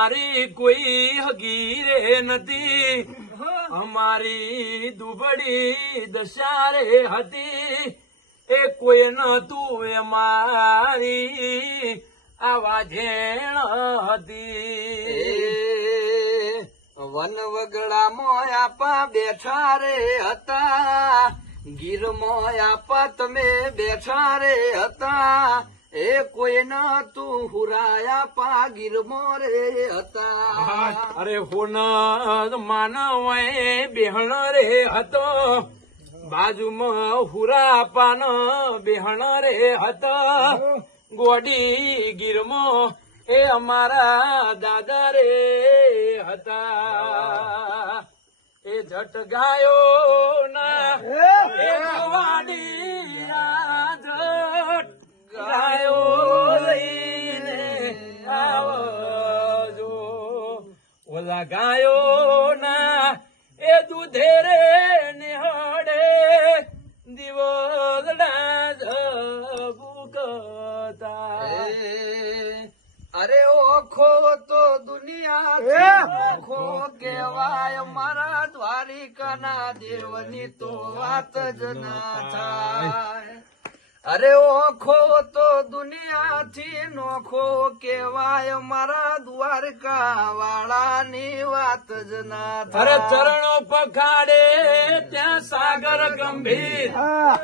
મારી કોઈ હગી રે નથી, અમારી દુબળી દશા રે હતી, એ કોઈ નતું એ મારી આવા ઝેણ હતી. વન વગડા મોયાપા બેઠા રે હતા, ગીર મોયાપા તમે બેઠા રે હતા, એ કોઈ નતું હુરાયા પા ગીરમો રે હતા. અરે હોન માનવ બેહણ રે હતો, બાજુમાં હુરા પાન બેહણ રે હતા, ગોડી ગીરમો એ અમારા દાદા રે હતા. એ જટ ગાયો ના એ વાડી જટ ગાયો લઈને આવજો, ઓલા ગાયો ના એ દૂધે રે નિહળે દિવસડા ભૂકતા. અરે ઓખો તો દુનિયા ઓખો કેવાય, મારા દ્વારિકાના દેવની તો વાત જ ના થાય. અરે ઓખો તો દુનિયાથી નોખો કેવાય, મારા દ્વારકા વાળાની વાત જ ના થાય. અરે ચરણો પખાડે ત્યાં સાગર ગંભીર,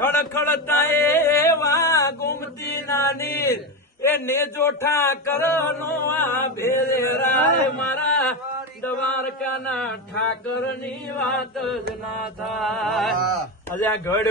ખડખડતા એવા ગુમતી નાની, એ નેજો ઠાકર નો આ ભેરા, મારા દ્વારકાના ઠાકર ની વાત જ ના થાય. અલ્યા ઘડ્યો